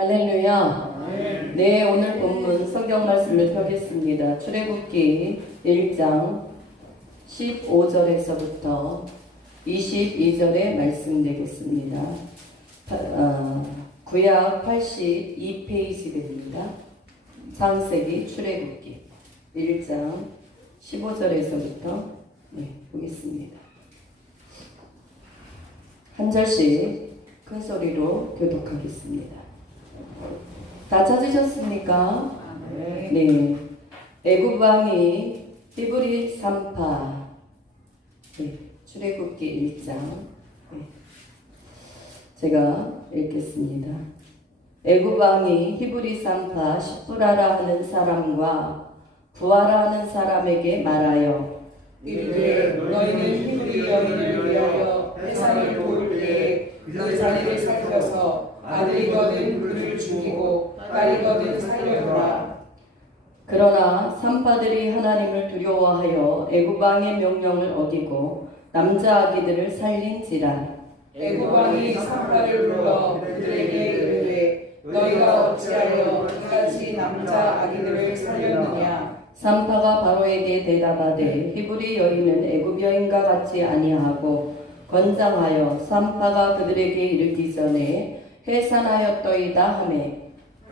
할렐루야. 네, 오늘 본문 성경 말씀을 펴겠습니다. 출애굽기 1장 15절에서부터 22절의 말씀 되겠습니다. 구약 82페이지 됩니다. 창세기 출애굽기 1장 15절에서부터 보겠습니다. 한 절씩 큰 소리로 교독하겠습니다. 다 찾으셨습니까? 네. 애굽 왕이 히브리 산파, 출애굽기 1장. 제가 읽겠습니다. 애굽 왕이 히브리 산파 시프라라 하는 사람과 부하라 하는 사람에게 말하여 이르되 너희는 히브리 여인을 위하여 회상을 도울 때에 그 자리를 살펴서 아들이거든 그를 죽이고 딸이거든 살려두라. 그러나 산파들이 하나님을 두려워하여 애굽 왕의 명령을 어기고 남자 아기들을 살린지라. 애굽 왕이 산파를 불러 그들에게 이르되 너희가 어찌하여 이같이 남자 아기들을 살렸느냐. 산파가 바로에게 대답하되 히브리 여인은 애굽 여인과 같이 아니하고 건장하여 산파가 그들에게 이르기 전에 해산하였더이다 하매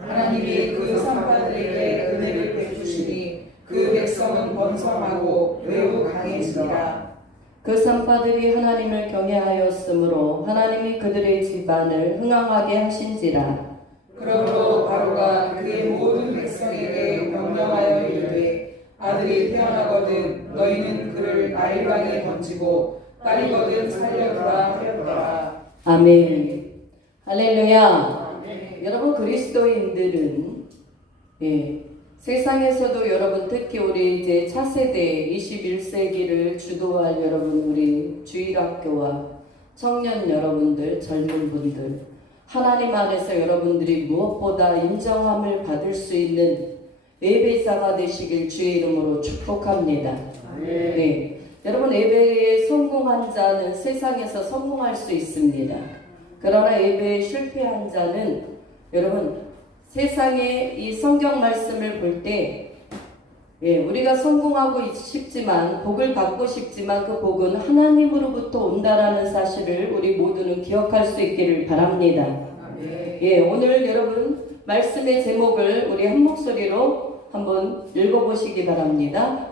하나님이 그 산파들에게 은혜를 베푸시니 그 백성은 번성하고 매우 강해지리라. 그 산파들이 하나님을 경외하였으므로 하나님이 그들의 집안을 흥왕하게 하신지라. 그러므로 바로가 그의 모든 백성에게 명령하여 이르되 아들이 태어나거든 너희는 그를 나일강에 던지고 딸이거든 살려두라 하였더라. 아멘. 할렐루야. 여러분 그리스도인들은 세상에서도 여러분 특히 우리 이제 차세대 21세기를 주도할 여러분 우리 주일학교와 청년 여러분들 젊은 분들 하나님 안에서 여러분들이 무엇보다 인정함을 받을 수 있는 예배자가 되시길 주의 이름으로 축복합니다. 여러분 예배에 성공한 자는 세상에서 성공할 수 있습니다. 그러나 예배에 실패한 자는 여러분 세상의 이 성경 말씀을 볼 때 우리가 성공하고 싶지만 복을 받고 싶지만 그 복은 하나님으로부터 온다라는 사실을 우리 모두는 기억할 수 있기를 바랍니다. 오늘 여러분 말씀의 제목을 우리 한 목소리로 한번 읽어보시기 바랍니다.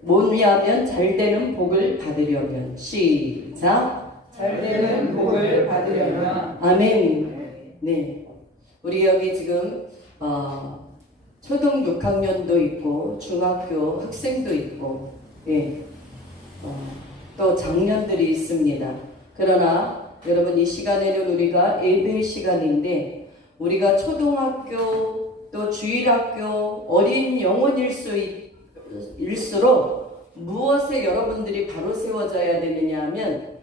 뭐냐면 잘되는 복을 받으려면 시작. 잘되는 복을 받으려면 아멘. 네, 우리 여기 지금 초등 6학년도 있고 중학교 학생도 있고 또 장년들이 있습니다. 그러나 여러분 이 시간에는 우리가 예배 시간인데 우리가 초등학교 또 주일학교 어린 영혼일수록 무엇에 여러분들이 바로 세워져야 되느냐 하면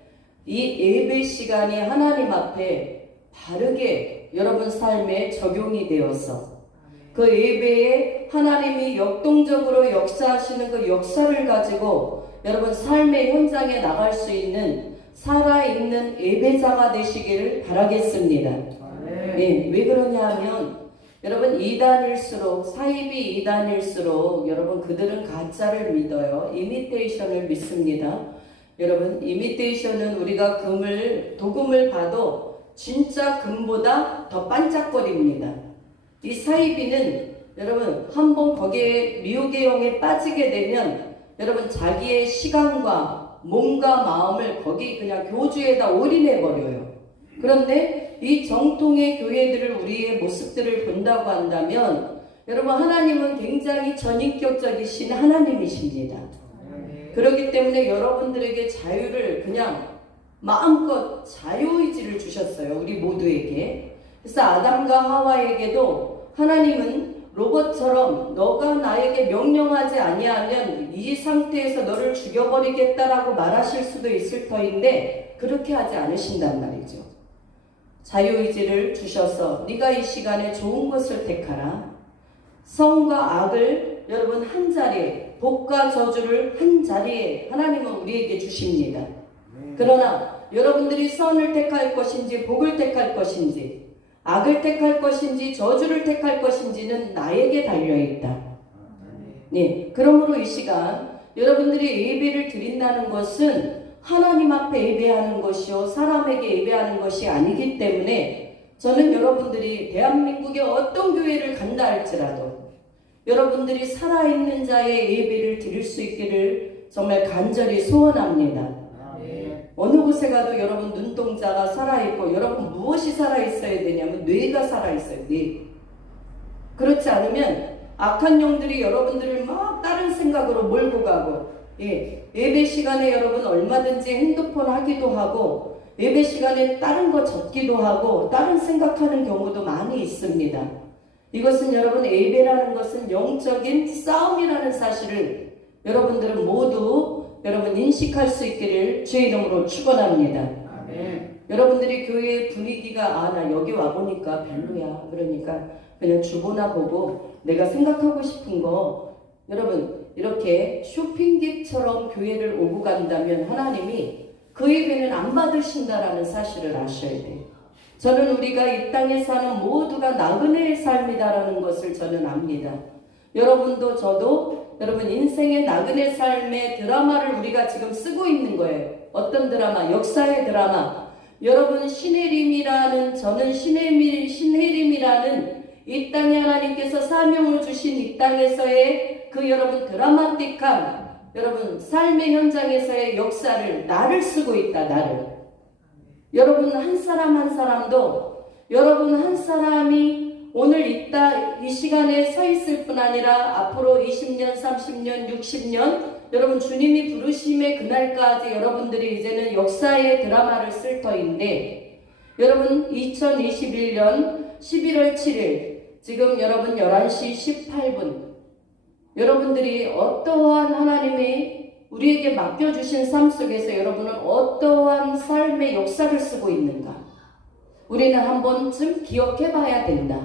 이 예배 시간이 하나님 앞에 바르게 여러분 삶에 적용이 되어서 그 예배에 하나님이 역동적으로 역사하시는 그 역사를 가지고 여러분 삶의 현장에 나갈 수 있는 살아있는 예배자가 되시기를 바라겠습니다. 왜 그러냐 하면 여러분 이단일수록 사이비 이단일수록 여러분 그들은 가짜를 믿어요. 이미테이션을 믿습니다. 여러분 이미테이션은 우리가 도금을 봐도 진짜 금보다 더 반짝거립니다. 이 사이비는 여러분 한번 거기에 미혹의 영에 빠지게 되면 여러분 자기의 시간과 몸과 마음을 거기 그냥 교주에다 올인해 버려요. 그런데 이 정통의 교회들을 우리의 모습들을 본다고 한다면 여러분 하나님은 굉장히 전인격적이신 하나님이십니다. 그렇기 때문에 여러분들에게 자유를 그냥 마음껏 자유의지를 주셨어요. 우리 모두에게. 그래서 아담과 하와에게도 하나님은 로봇처럼 너가 나에게 명령하지 아니하면 이 상태에서 너를 죽여버리겠다라고 말하실 수도 있을 터인데 그렇게 하지 않으신단 말이죠. 자유의지를 주셔서 네가 이 시간에 좋은 것을 택하라. 성과 악을 여러분 한 자리에 복과 저주를 한 자리에 하나님은 우리에게 주십니다. 그러나 여러분들이 선을 택할 것인지 복을 택할 것인지 악을 택할 것인지 저주를 택할 것인지는 나에게 달려있다. 네, 그러므로 이 시간 여러분들이 예배를 드린다는 것은 하나님 앞에 예배하는 것이요 사람에게 예배하는 것이 아니기 때문에 저는 여러분들이 대한민국의 어떤 교회를 간다 할지라도 여러분들이 살아있는 자의 예배를 드릴 수 있기를 정말 간절히 소원합니다. 어느 곳에 가도 여러분 눈동자가 살아있고 여러분 무엇이 살아있어야 되냐면 뇌가 살아있어요. 뇌. 그렇지 않으면 악한 영들이 여러분들을 막 다른 생각으로 몰고 가고 예배 시간에 여러분 얼마든지 핸드폰 하기도 하고 예배 시간에 다른 거 적기도 하고 다른 생각하는 경우도 많이 있습니다. 이것은 여러분 예배라는 것은 영적인 싸움이라는 사실을 여러분들은 모두 여러분 인식할 수 있기를 주의 이름으로 축원합니다. 여러분들이 교회의 분위기가 나 여기 와보니까 별로야. 그러니까 그냥 주보나 보고 내가 생각하고 싶은 거 여러분 이렇게 쇼핑객처럼 교회를 오고 간다면 하나님이 그 예배는 안 받으신다라는 사실을 아셔야 돼요. 저는 우리가 이 땅에 사는 모두가 나그네의 삶이다라는 것을 저는 압니다. 여러분도 저도 여러분 인생의 나그네 삶의 드라마를 우리가 지금 쓰고 있는 거예요. 어떤 드라마? 역사의 드라마. 여러분 저는 신혜림이라는 이 땅에 하나님께서 사명을 주신 이 땅에서의 그 여러분 드라마틱한 여러분 삶의 현장에서의 역사를 나를 쓰고 있다. 나를. 여러분 한 사람 한 사람도 여러분 한 사람이 오늘 이 시간에 서 있을 뿐 아니라 앞으로 20년, 30년, 60년 여러분 주님이 부르심의 그날까지 여러분들이 이제는 역사의 드라마를 쓸 터인데 여러분 2021년 11월 7일 지금 여러분 11시 18분 여러분들이 어떠한 하나님의 우리에게 맡겨주신 삶 속에서 여러분은 어떠한 삶의 역사를 쓰고 있는가? 우리는 한 번쯤 기억해 봐야 된다.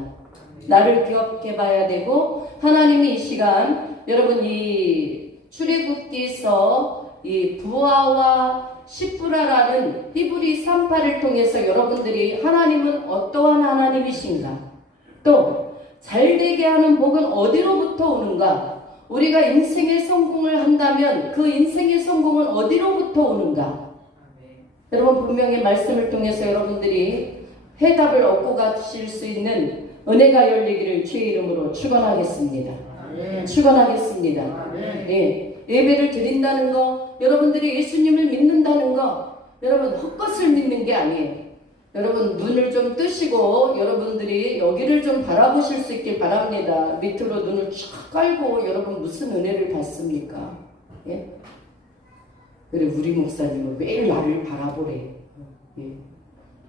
나를 기억해 봐야 되고 하나님이 이 시간 여러분 이 출애굽기서 이 부하와 시브라라는 히브리 3파를 통해서 여러분들이 하나님은 어떠한 하나님이신가? 또 잘되게 하는 복은 어디로부터 오는가? 우리가 인생의 성공을 한다면 그 인생의 성공은 어디로부터 오는가? 여러분 분명히 말씀을 통해서 여러분들이 해답을 얻고 가실 수 있는 은혜가 열리기를 주의 이름으로 축원하겠습니다. 축원하겠습니다. 예배를 드린다는 거, 여러분들이 예수님을 믿는다는 거, 여러분 헛것을 믿는 게 아니에요. 여러분 눈을 좀 뜨시고 여러분들이 여기를 좀 바라보실 수 있길 바랍니다. 밑으로 눈을 쫙 깔고 여러분 무슨 은혜를 받습니까? 예? 그래 우리 목사님은 매일 나를 바라보래. 예.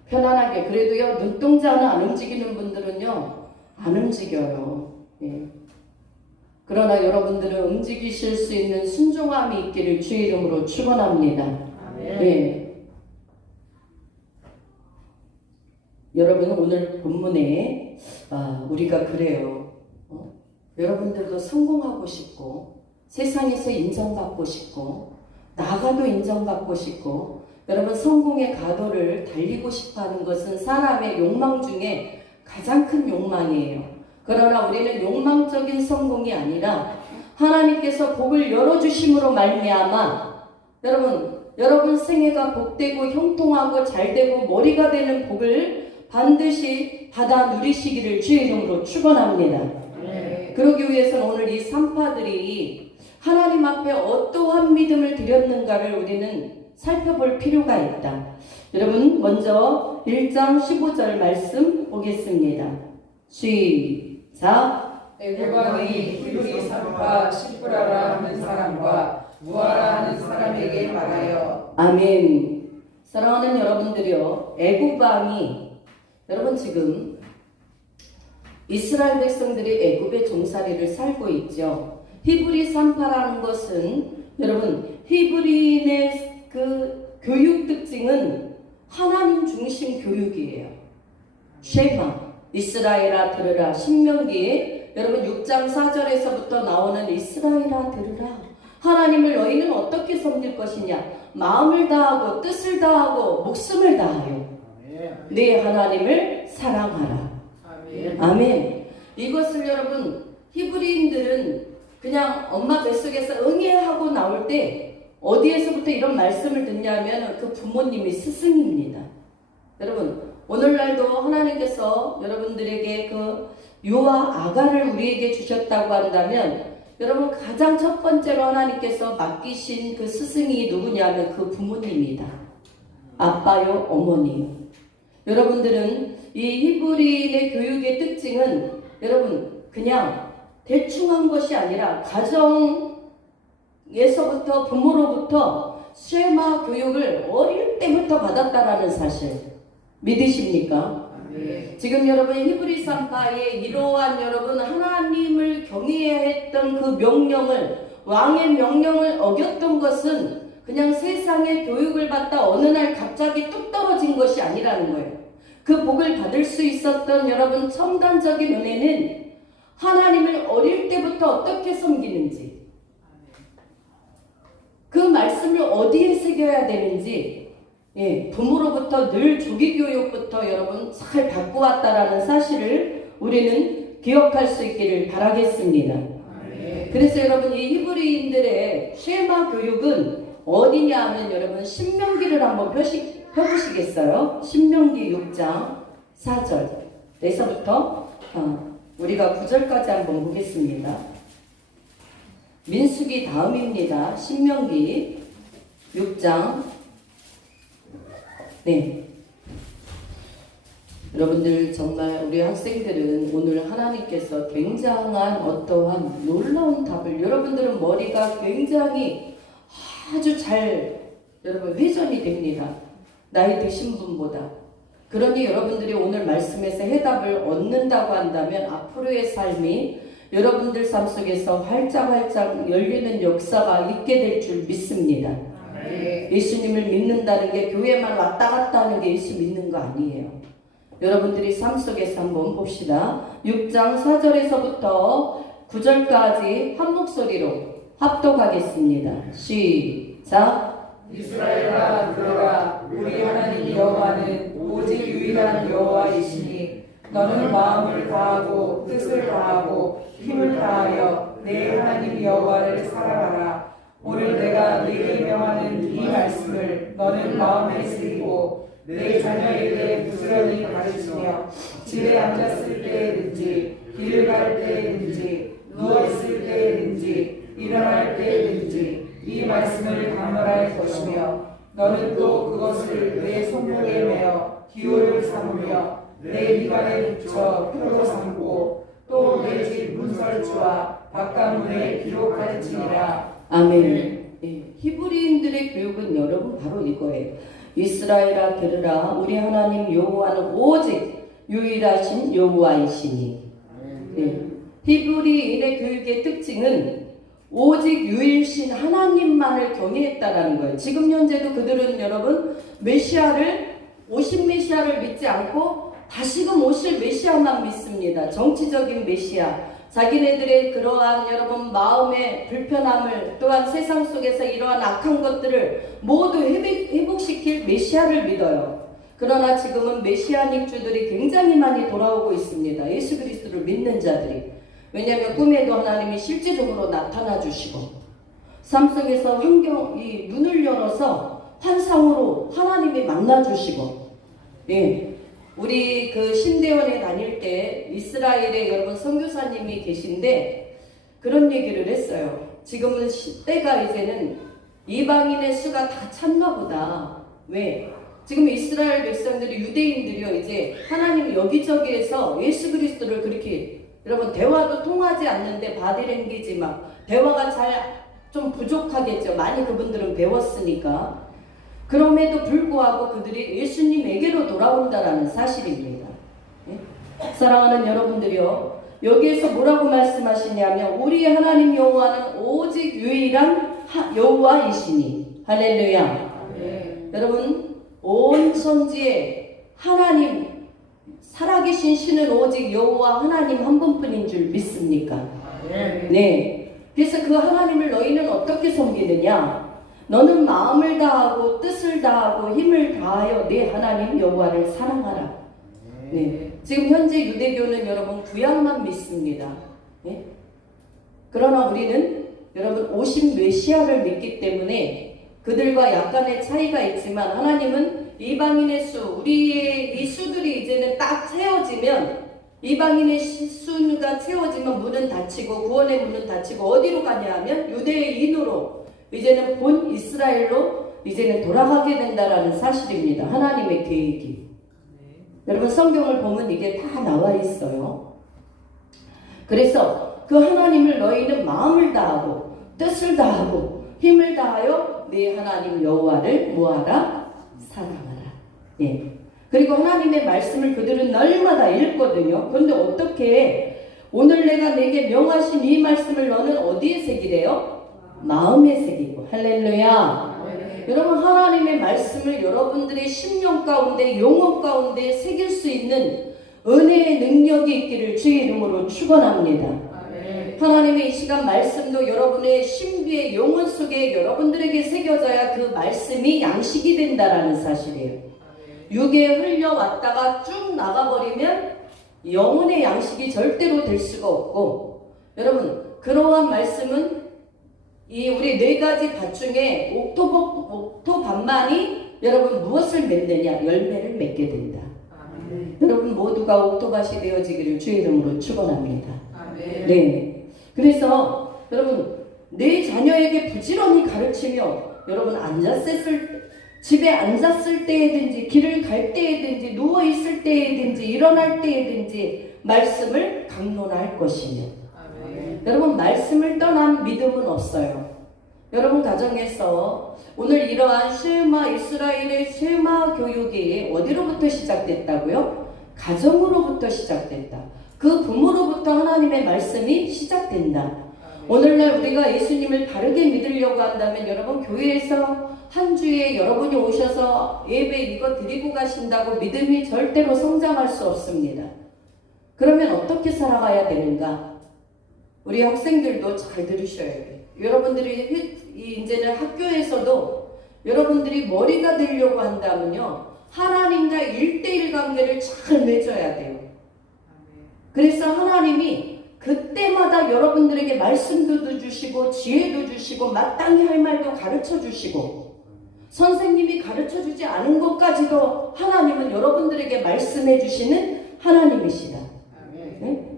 편안하게 그래도요 눈동자는 안 움직이는 분들은요 안 움직여요. 예. 그러나 여러분들은 움직이실 수 있는 순종함이 있기를 주의 이름으로 축원합니다. 예. 여러분 오늘 본문에 우리가 그래요. 여러분들도 성공하고 싶고 세상에서 인정받고 싶고 나가도 인정받고 싶고 여러분 성공의 가도를 달리고 싶어하는 것은 사람의 욕망 중에 가장 큰 욕망이에요. 그러나 우리는 욕망적인 성공이 아니라 하나님께서 복을 열어주심으로 말미암아 여러분 생애가 복되고 형통하고 잘되고 머리가 되는 복을 반드시 받아 누리시기를 주의 이름으로 축원합니다. 그러기 위해서는 오늘 이 산파들이 하나님 앞에 어떠한 믿음을 드렸는가를 우리는 살펴볼 필요가 있다. 여러분 먼저 1장 15절 말씀 보겠습니다. 시작. 애굽왕이 히브리 산파 시브라라 하는 사람과 무하라 하는 사람에게 말하여 아멘. 사랑하는 여러분들이요, 애굽왕이 여러분 지금 이스라엘 백성들이 애굽의 종살이를 살고 있죠. 히브리 산파라는 것은 여러분 히브리인의 그 교육 특징은 하나님 중심 교육이에요. 쉐마 이스라엘아 들으라. 신명기에 여러분 6장 4절에서부터 나오는 이스라엘아 들으라. 하나님을 너희는 어떻게 섬길 것이냐? 마음을 다하고 뜻을 다하고 목숨을 다하여. 내 하나님을 사랑하라. 아멘. 아멘. 이것을 여러분 히브리인들은 그냥 엄마 뱃속에서 응애하고 나올 때 어디에서부터 이런 말씀을 듣냐면 그 부모님이 스승입니다. 여러분 오늘날도 하나님께서 여러분들에게 그 유아 아가를 우리에게 주셨다고 한다면 여러분 가장 첫 번째로 하나님께서 맡기신 그 스승이 누구냐면 그 부모님이다. 아빠요 어머니요. 여러분들은 이 히브리인의 교육의 특징은 여러분 그냥 대충 한 것이 아니라 가정에서부터 부모로부터 쉐마 교육을 어릴 때부터 받았다라는 사실 믿으십니까? 네. 지금 여러분 히브리 산파의 이러한 여러분 하나님을 경외해야 했던 그 명령을 왕의 명령을 어겼던 것은 그냥 세상의 교육을 받다 어느 날 갑자기 뚝 떨어진 것이 아니라는 거예요. 그 복을 받을 수 있었던 여러분 첨단적인 은혜는 하나님을 어릴 때부터 어떻게 섬기는지 그 말씀을 어디에 새겨야 되는지 부모로부터 늘 조기교육부터 여러분 잘 받고 왔다라는 사실을 우리는 기억할 수 있기를 바라겠습니다. 그래서 여러분 이 히브리인들의 쉐마 교육은 어디냐 하면 여러분 신명기를 한번 펴보시겠어요? 신명기 6장 4절에서부터 우리가 9절까지 한번 보겠습니다. 민수기 다음입니다. 신명기 6장. 네. 여러분들 정말 우리 학생들은 오늘 하나님께서 굉장한 어떠한 놀라운 답을 여러분들은 머리가 굉장히 아주 잘 여러분 회전이 됩니다. 나이 드신 분보다. 그러니 여러분들이 오늘 말씀에서 해답을 얻는다고 한다면 앞으로의 삶이 여러분들 삶 속에서 활짝활짝 열리는 역사가 있게 될 줄 믿습니다. 예수님을 믿는다는 게 교회만 왔다 갔다 하는 게 예수 믿는 거 아니에요. 여러분들이 삶 속에서 한번 봅시다. 6장 4절에서부터 9절까지 한 목소리로 합독하겠습니다. 시작. 이스라엘아 들어라. 우리 하나님 여호와는 오직 유일한 여호와이시니 너는 마음을 다하고 뜻을 다하고 힘을 다하여 내 하나님 여호와를 사랑하라. 오늘 내가 네게 명하는 이 말씀을 너는 마음에 새기고 내 자녀에게 부지런히 가르치며 집에 앉았을 때든지 길을 갈 때든지 누워있을 때든지 일어날 때든지 이 말씀을 강론할 것이며 너는 또 그것을 내 손목에 매어 기호를 삼으며 내 미간에 붙여 표로 삼고 또 내 집 문설주와 바깥문에 기록할지니라. 아멘. 히브리인들의 교육은 여러분 바로 이거예요. 이스라엘아 들으라. 우리 하나님 여호와는 오직 유일하신 여호와이시니. 히브리인의 교육의 특징은 오직 유일신 하나님만을 경외했다라는 거예요. 지금 현재도 그들은 여러분 오신 메시아를 믿지 않고 다시금 오실 메시아만 믿습니다. 정치적인 메시아. 자기네들의 그러한 여러분 마음의 불편함을 또한 세상 속에서 이러한 악한 것들을 모두 회복시킬 메시아를 믿어요. 그러나 지금은 메시아닉주들이 굉장히 많이 돌아오고 있습니다. 예수 그리스도를 믿는 자들이. 왜냐하면 꿈에도 하나님이 실제적으로 나타나 주시고 삶 속에서 이 눈을 열어서 환상으로 하나님이 만나 주시고 우리 그 신대원에 다닐 때 이스라엘에 여러분 선교사님이 계신데 그런 얘기를 했어요. 지금은 때가 이제는 이방인의 수가 다 찼나 보다. 왜? 지금 이스라엘 백성들이 유대인들이요 이제 하나님 여기저기에서 예수 그리스도를 그렇게 여러분 대화도 통하지 않는데 바디랭귀지 막 대화가 잘 좀 부족하겠죠. 많이 그분들은 배웠으니까. 그럼에도 불구하고 그들이 예수님에게로 돌아온다라는 사실입니다. 사랑하는 여러분들이요. 여기에서 뭐라고 말씀하시냐면 우리 하나님 여호와는 오직 유일한 여호와이시니. 할렐루야. 여러분 온 천지에 하나님 살아계신 신은 오직 여호와 하나님 한 분뿐인 줄 믿습니까? 네. 그래서 그 하나님을 너희는 어떻게 섬기느냐? 너는 마음을 다하고 뜻을 다하고 힘을 다하여 내 하나님 여호와를 사랑하라. 네. 지금 현재 유대교는 여러분 구약만 믿습니다. 네? 그러나 우리는 여러분 오신 메시아를 믿기 때문에 그들과 약간의 차이가 있지만 하나님은 이방인의 수, 우리의 이 수들이 이제는 딱 채워지면 이방인의 수가 채워지면 문은 닫히고 구원의 문은 닫히고 어디로 가냐 하면 유대인으로 이제는 본 이스라엘로 이제는 돌아가게 된다라는 사실입니다. 하나님의 계획이. 여러분 성경을 보면 이게 다 나와 있어요. 그래서 그 하나님을 너희는 마음을 다하고 뜻을 다하고 힘을 다하여 네 하나님 여호와를 뭐하라? 사랑하라. 예. 그리고 하나님의 말씀을 그들은 날마다 읽거든요. 그런데 어떻게 오늘 내가 내게 명하신 이 말씀을 너는 어디에 새기래요? 마음에 새기고. 할렐루야. 여러분 하나님의 말씀을 여러분들의 심령 가운데 영혼 가운데 새길 수 있는 은혜의 능력이 있기를 주의 이름으로 축원합니다. 하나님의 이 시간 말씀도 여러분의 신비의 영혼 속에 여러분들에게 새겨져야 그 말씀이 양식이 된다라는 사실이에요. 육에 흘려왔다가 쭉 나가버리면 영혼의 양식이 절대로 될 수가 없고, 여러분 그러한 말씀은 이 우리 네 가지 밭 중에 옥토 밭만이 여러분 무엇을 맺느냐? 열매를 맺게 된다. 여러분 모두가 옥토밭이 되어지기를 주의 이름으로 축원합니다. 네. 그래서 여러분 내 자녀에게 부지런히 가르치며 여러분 집에 앉았을 때에든지 길을 갈 때에든지 누워있을 때에든지 일어날 때에든지 말씀을 강론할 것이며 여러분 말씀을 떠난 믿음은 없어요. 여러분 가정에서 오늘 이러한 이스라엘의 쉐마 교육이 어디로부터 시작됐다고요? 가정으로부터 시작됐다. 그 부모로부터 하나님의 말씀이 시작된다. 오늘날 우리가 예수님을 바르게 믿으려고 한다면 여러분 교회에서 한 주에 여러분이 오셔서 예배 이거 드리고 가신다고 믿음이 절대로 성장할 수 없습니다. 그러면 어떻게 살아가야 되는가? 우리 학생들도 잘 들으셔야 돼요. 여러분들이 이제는 학교에서도 여러분들이 머리가 되려고 한다면요 하나님과 1대1 관계를 잘 맺어야 돼요. 그래서 하나님이 그때마다 여러분들에게 말씀도 주시고 지혜도 주시고 마땅히 할 말도 가르쳐 주시고 선생님이 가르쳐 주지 않은 것까지도 하나님은 여러분들에게 말씀해 주시는 하나님이시다. 네?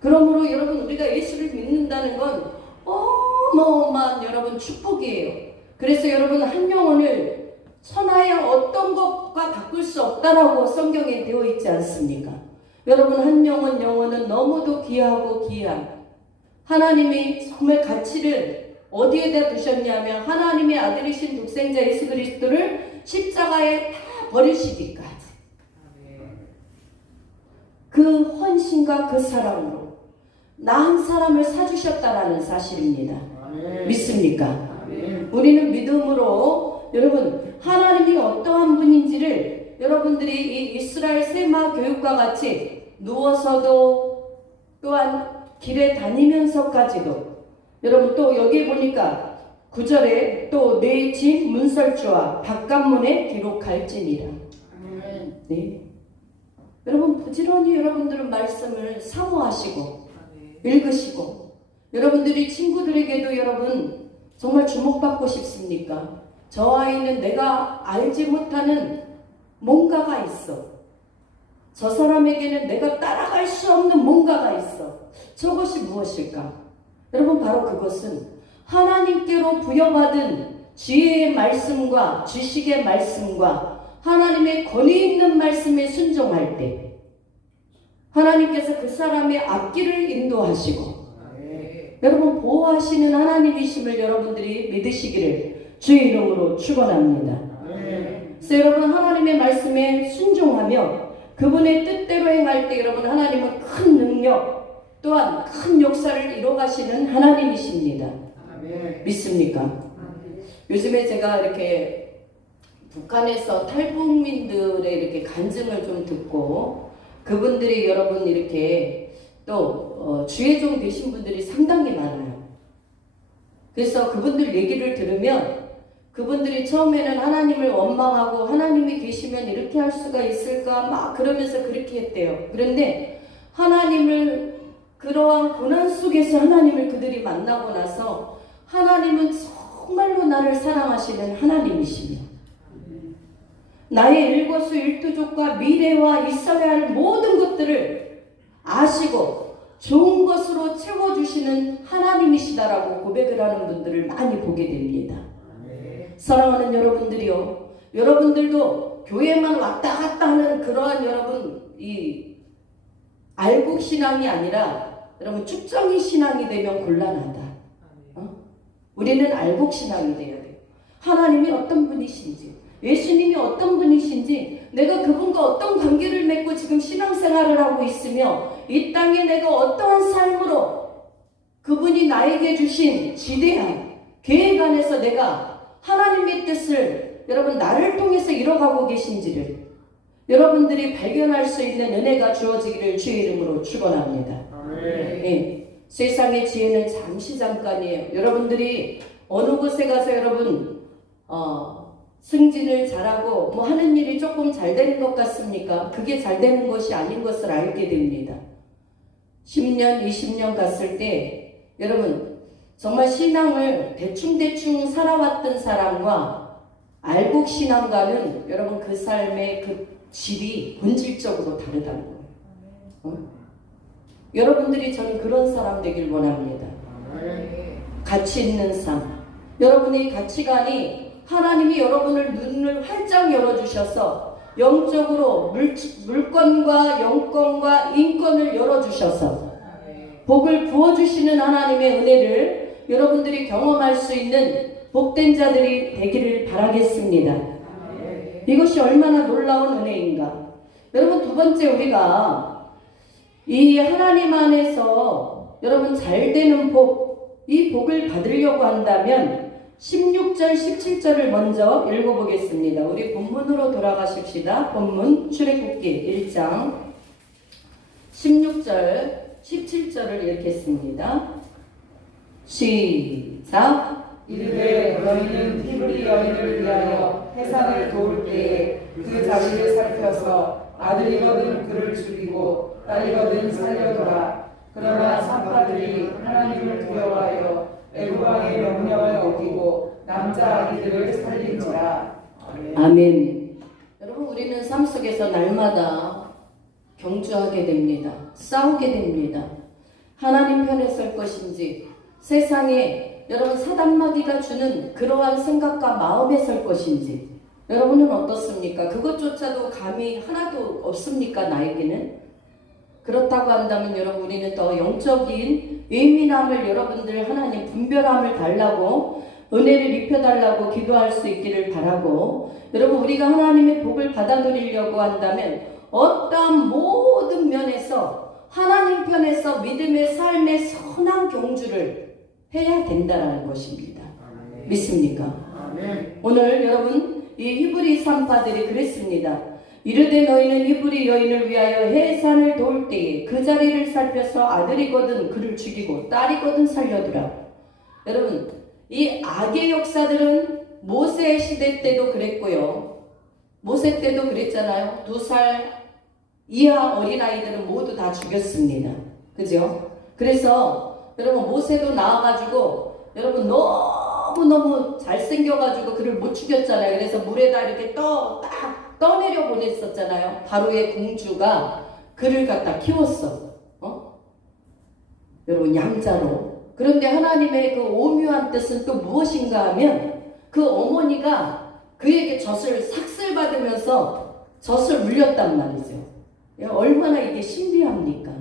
그러므로 여러분 우리가 예수를 믿는다는 건 어마어마한 여러분 축복이에요. 그래서 여러분 한 영혼을 천하의 어떤 것과 바꿀 수 없다라고 성경에 되어 있지 않습니까? 여러분 한 영혼은 너무도 귀하고 귀한 하나님이 정말 가치를 어디에다 두셨냐면 하나님의 아들이신 독생자 예수 그리스도를 십자가에 다 버리시기까지 그 헌신과 그 사랑으로 나 한 사람을 사주셨다라는 사실입니다. 믿습니까? 우리는 믿음으로 여러분 하나님이 어떠한 분인지를 여러분들이 이 이스라엘 세마 교육과 같이 누워서도 또한 길에 다니면서까지도 여러분 또 여기 보니까 9절에 또 내 집 문설주와 바깥문에 기록할지니라. 네. 여러분 부지런히 여러분들은 말씀을 사모하시고 읽으시고 여러분들이 친구들에게도 여러분 정말 주목받고 싶습니까? 저 아이는 내가 알지 못하는 뭔가가 있어. 저 사람에게는 내가 따라갈 수 없는 뭔가가 있어. 저것이 무엇일까? 여러분 바로 그것은 하나님께로 부여받은 지혜의 말씀과 지식의 말씀과 하나님의 권위 있는 말씀에 순종할 때 하나님께서 그 사람의 앞길을 인도하시고 여러분 보호하시는 하나님이심을 여러분들이 믿으시기를 주의 이름으로 축원합니다. 그래서 여러분 하나님의 말씀에 순종하며 그분의 뜻대로 행할 때 여러분 하나님은 큰 능력 또한 큰 역사를 이뤄가시는 하나님이십니다. 믿습니까? 요즘에 제가 이렇게 북한에서 탈북민들의 이렇게 간증을 좀 듣고 그분들이 여러분 이렇게 또 주의 종 되신 분들이 상당히 많아요. 그래서 그분들 얘기를 들으면 그분들이 처음에는 하나님을 원망하고 하나님이 계시면 이렇게 할 수가 있을까 막 그러면서 그렇게 했대요. 그런데 하나님을 그러한 고난 속에서 하나님을 그들이 만나고 나서 하나님은 정말로 나를 사랑하시는 하나님이시며 나의 일거수일투족과 미래와 있어야 할 모든 것들을 아시고 좋은 것으로 채워주시는 하나님이시다라고 고백을 하는 분들을 많이 보게 됩니다. 사랑하는 여러분들이요, 여러분들도 교회만 왔다 갔다 하는 그러한 여러분 이 알곡 신앙이 아니라 여러분 쭉정이 신앙이 되면 곤란하다. 우리는 알곡 신앙이 돼야 돼요. 하나님이 어떤 분이신지, 예수님이 어떤 분이신지, 내가 그분과 어떤 관계를 맺고 지금 신앙생활을 하고 있으며 이 땅에 내가 어떠한 삶으로 그분이 나에게 주신 지대한 계획 안에서 내가 하나님의 뜻을 여러분 나를 통해서 이뤄가고 계신지를 여러분들이 발견할 수 있는 은혜가 주어지기를 주의 이름으로 축원합니다. 네. 세상의 지혜는 잠시 잠깐이에요. 여러분들이 어느 곳에 가서 여러분 승진을 잘하고 뭐 하는 일이 조금 잘 되는 것 같습니까? 그게 잘 되는 것이 아닌 것을 알게 됩니다. 10년, 20년 갔을 때 여러분 정말 신앙을 대충 살아왔던 사람과 알곡 신앙과는 여러분 그 삶의 그 질이 본질적으로 다르다는 거예요. 여러분들이 저는 그런 사람 되길 원합니다. 가치 있는 삶. 여러분의 가치관이 하나님이 여러분을 눈을 활짝 열어주셔서 영적으로 물권과 영권과 인권을 열어주셔서 복을 부어주시는 하나님의 은혜를 여러분들이 경험할 수 있는 복된 자들이 되기를 바라겠습니다. 이것이 얼마나 놀라운 은혜인가. 여러분 두 번째 우리가 이 하나님 안에서 여러분 잘 되는 복, 이 복을 받으려고 한다면 16절 17절을 먼저 읽어보겠습니다. 우리 본문으로 돌아가십시다. 본문 출애굽기 1장 16절 17절을 읽겠습니다. 시작. 이르되 너희는 히브리 여인을 위하여 해산을 도울 때에 그 자리를 살펴서 아들이거든 그를 죽이고 딸이거든 살려둬라. 그러나 산파들이 하나님을 두려워하여 애굽왕의 명령을 어기고 남자 아기들을 살린지라. 아멘. 여러분 우리는 삶 속에서 날마다 경주하게 됩니다. 싸우게 됩니다. 하나님 편에 설 것인지 세상에 여러분 사단마귀가 주는 그러한 생각과 마음에 설 것인지 여러분은 어떻습니까? 그것조차도 감이 하나도 없습니까? 나에게는? 그렇다고 한다면 여러분 우리는 더 영적인 예민함을 여러분들 하나님 분별함을 달라고 은혜를 입혀달라고 기도할 수 있기를 바라고 여러분 우리가 하나님의 복을 받아 누리려고 한다면 어떠한 모든 면에서 하나님 편에서 믿음의 삶의 선한 경주를 해야 된다는 것입니다. 믿습니까? 오늘 여러분 이 히브리 산파들이 그랬습니다. 이르되 너희는 히브리 여인을 위하여 해산을 도울 때에 그 자리를 살펴서 아들이거든 그를 죽이고 딸이거든 살려두라. 여러분 이 악의 역사들은 모세 시대 때도 그랬고요. 모세 때도 그랬잖아요. 2살 이하 어린아이들은 모두 다 죽였습니다. 그죠? 그래서 여러분 모세도 나와가지고 여러분 너무너무 잘생겨가지고 그를 못 죽였잖아요. 그래서 물에다 이렇게 딱 떠내려 보냈었잖아요. 바로의 공주가 그를 갖다 키웠어. 여러분 양자로. 그런데 하나님의 그 오묘한 뜻은 또 무엇인가 하면 그 어머니가 그에게 젖을 삭슬받으면서 젖을 물렸단 말이죠. 얼마나 이게 신비합니까?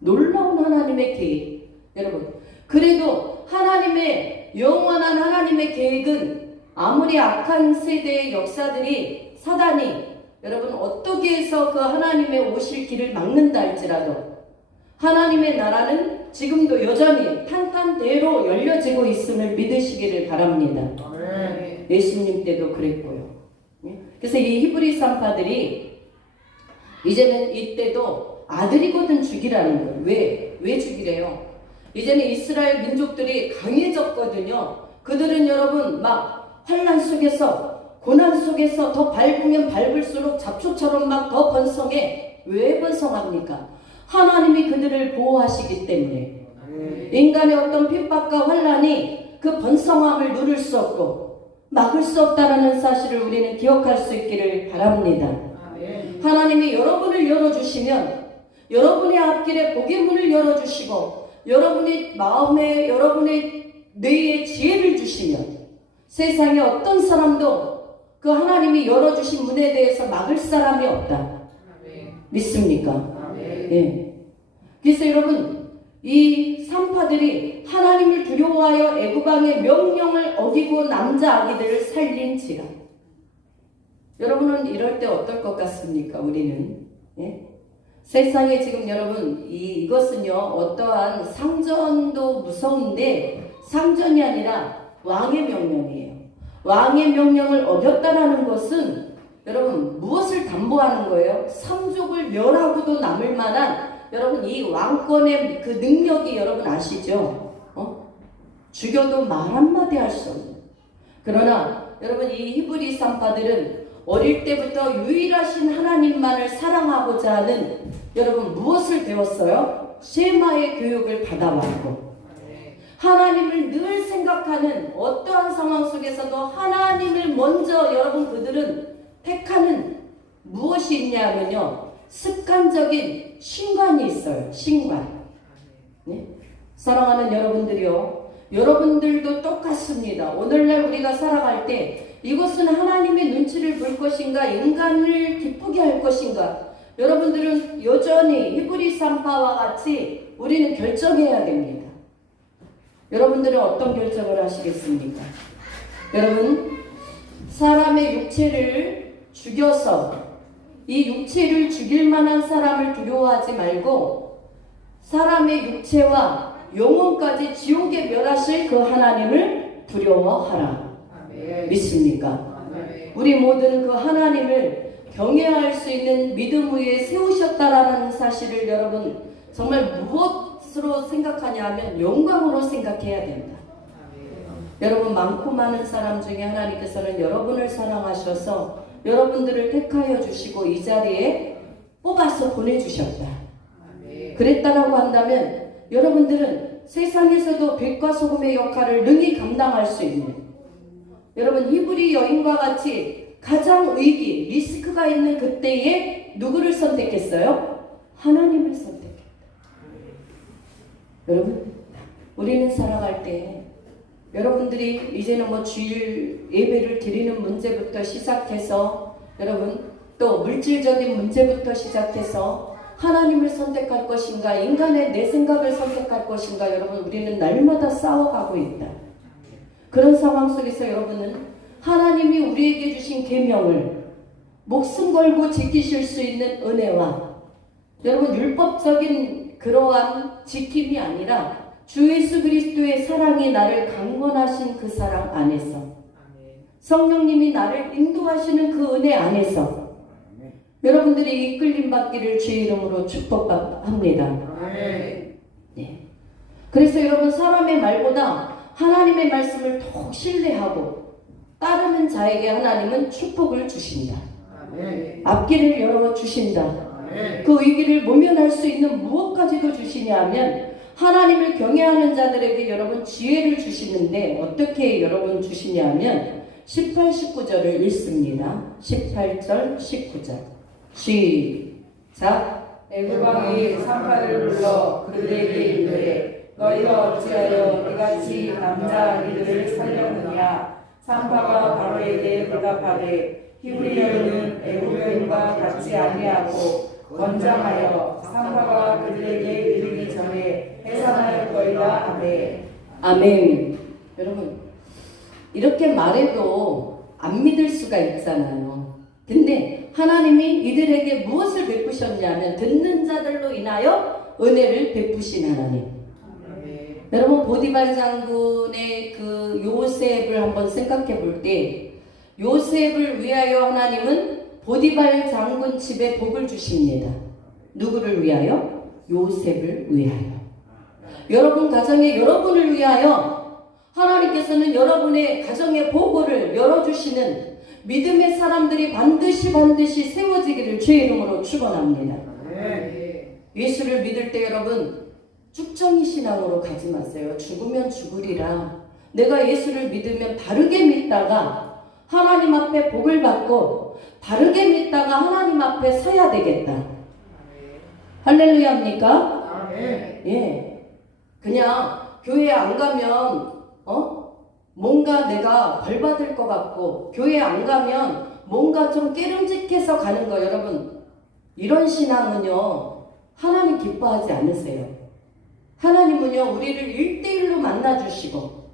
놀라운 하나님의 계획. 여러분 그래도 하나님의 영원한 하나님의 계획은 아무리 악한 세대의 역사들이 사단이 여러분 어떻게 해서 그 하나님의 오실 길을 막는다 할지라도 하나님의 나라는 지금도 여전히 탄탄대로 열려지고 있음을 믿으시기를 바랍니다. 예수님 때도 그랬고요. 그래서 이 히브리 산파들이 이제는 이때도 아들이거든 죽이라는 거예요. 왜 죽이래요? 이제는 이스라엘 민족들이 강해졌거든요. 그들은 여러분 막 환난 속에서 고난 속에서 더 밟으면 밟을수록 잡초처럼 막 더 번성해. 왜 번성합니까? 하나님이 그들을 보호하시기 때문에. 인간의 어떤 핍박과 환난이 그 번성함을 누를 수 없고 막을 수 없다는 사실을 우리는 기억할 수 있기를 바랍니다. 하나님이 여러분을 열어주시면 여러분의 앞길에 복의 문을 열어주시고 여러분의 마음에 여러분의 뇌에 지혜를 주시면 세상에 어떤 사람도 그 하나님이 열어주신 문에 대해서 막을 사람이 없다. 믿습니까? 예. 그래서 여러분 이 산파들이 하나님을 두려워하여 애굽왕의 명령을 어기고 남자 아기들을 살린지라. 여러분은 이럴 때 어떨 것 같습니까? 우리는 예? 세상에 지금 여러분 이것은요 어떠한 상전도 무서운데 상전이 아니라 왕의 명령이에요. 왕의 명령을 어겼다라는 것은 여러분 무엇을 담보하는 거예요? 삼족을 멸하고도 남을 만한 여러분 이 왕권의 그 능력이 여러분 아시죠? 죽여도 말 한마디 할 수 없는. 그러나 여러분 이 히브리 산파들은 어릴 때부터 유일하신 하나님만을 사랑하고자 하는 여러분 무엇을 배웠어요? 쉐마의 교육을 받아왔고 하나님을 늘 생각하는 어떠한 상황 속에서도 하나님을 먼저 여러분 그들은 택하는 무엇이 있냐면요 습관적인 신관이 있어요. 신관. 네? 사랑하는 여러분들이요 여러분들도 똑같습니다. 오늘날 우리가 살아갈 때 이것은 하나님의 눈치를 볼 것인가 인간을 기쁘게 할 것인가 여러분들은 여전히 히브리 산파와 같이 우리는 결정해야 됩니다. 여러분들은 어떤 결정을 하시겠습니까? 여러분 사람의 육체를 죽여서 이 육체를 죽일 만한 사람을 두려워하지 말고 사람의 육체와 영혼까지 지옥에 멸하실 그 하나님을 두려워하라. 믿습니까? 우리 모두는 그 하나님을 경외할 수 있는 믿음 위에 세우셨다라는 사실을 여러분 정말 무엇으로 생각하냐 하면 영광으로 생각해야 된다. 여러분 많고 많은 사람 중에 하나님께서는 여러분을 사랑하셔서 여러분들을 택하여 주시고 이 자리에 뽑아서 보내주셨다. 그랬다라고 한다면 여러분들은 세상에서도 빛과 소금의 역할을 능히 감당할 수 있는 여러분 히브리 여인과 같이 가장 위기, 리스크가 있는 그때에 누구를 선택했어요? 하나님을 선택했다. 여러분 우리는 살아갈 때 여러분들이 이제는 뭐 주일 예배를 드리는 문제부터 시작해서 여러분 또 물질적인 문제부터 시작해서 하나님을 선택할 것인가 인간의 내 생각을 선택할 것인가 여러분 우리는 날마다 싸워가고 있다. 그런 상황 속에서 여러분은 하나님이 우리에게 주신 계명을 목숨 걸고 지키실 수 있는 은혜와 여러분 율법적인 그러한 지킴이 아니라 주 예수 그리스도의 사랑이 나를 강권하신 그 사랑 안에서 성령님이 나를 인도하시는 그 은혜 안에서 여러분들이 이끌림 받기를 주의 이름으로 축복합니다. 네. 그래서 여러분 사람의 말보다 하나님의 말씀을 더욱 신뢰하고 따르는 자에게 하나님은 축복을 주신다. 앞길을 열어 주신다. 그 위기를 모면할 수 있는 무엇까지도 주시냐면 하나님을 경외하는 자들에게 여러분 지혜를 주시는데 어떻게 여러분 주시냐면 18, 19절을 읽습니다. 18절, 19절 시작. 애굽왕이 산파를 불러 그들에게 이르되 너희가 어찌하여 이같이 남자 아기들을 살렸느냐. 산파가 바로에게 대답하되 히브리 여인은 애굽 여인과 같지 아니하고 권장하여 산파가 그들에게 이르기 전에 해산하였거이다. 아멘. 아멘. 여러분 이렇게 말해도 안 믿을 수가 있잖아요. 근데 하나님이 이들에게 무엇을 베푸셨냐면 듣는 자들로 인하여 은혜를 베푸신 하나님. 여러분 보디발 장군의 그 요셉을 한번 생각해 볼 때 요셉을 위하여 하나님은 보디발 장군 집에 복을 주십니다. 누구를 위하여? 요셉을 위하여. 여러분 가정에 여러분을 위하여 하나님께서는 여러분의 가정의 보고를 열어주시는 믿음의 사람들이 반드시 세워지기를 주의 이름으로 축원합니다. 예수를 믿을 때 여러분 쭉정이 신앙으로 가지 마세요. 죽으면 죽으리라. 내가 예수를 믿으면 바르게 믿다가 하나님 앞에 복을 받고 바르게 믿다가 하나님 앞에 서야 되겠다. 할렐루야입니까? 예. 그냥 교회 안 가면 뭔가 내가 벌 받을 것 같고 교회 안 가면 뭔가 좀 깨름직해서 가는 거 여러분 이런 신앙은요 하나님 기뻐하지 않으세요. 하나님은요 우리를 1대1로 만나주시고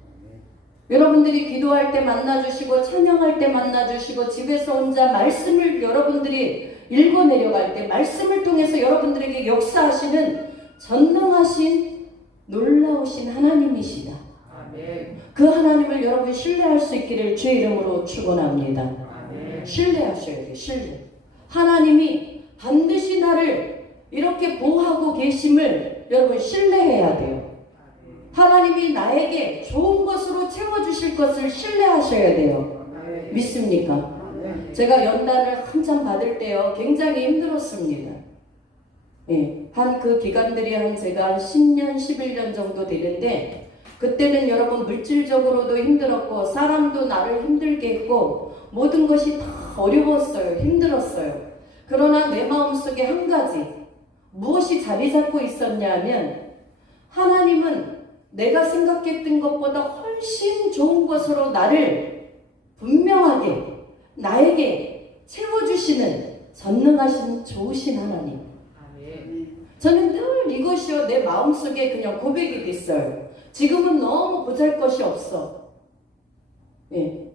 여러분들이 기도할 때 만나주시고 찬양할 때 만나주시고 집에서 혼자 말씀을 여러분들이 읽어내려갈 때 말씀을 통해서 여러분들에게 역사하시는 전능하신 놀라우신 하나님이시다. 그 하나님을 여러분 신뢰할 수 있기를 주의 이름으로 축원합니다. 신뢰하셔야 돼요. 신뢰. 하나님이 반드시 나를 이렇게 보호하고 계심을 여러분 신뢰해야 돼요. 하나님이 나에게 좋은 것으로 채워주실 것을 신뢰하셔야 돼요. 믿습니까? 제가 연단을 한참 받을 때요 굉장히 힘들었습니다. 예, 한 그 기간들이 제가 10년, 11년 정도 되는데 그때는 여러분 물질적으로도 힘들었고 사람도 나를 힘들게 했고 모든 것이 다 어려웠어요. 힘들었어요. 그러나 내 마음속에 한 가지 무엇이 자리 잡고 있었냐면 하나님은 내가 생각했던 것보다 훨씬 좋은 것으로 나를 분명하게 나에게 채워주시는 전능하신 좋으신 하나님. 저는 늘 이것이요 내 마음속에 그냥 고백이 됐어요. 지금은 너무 보잘것이 없어. 예.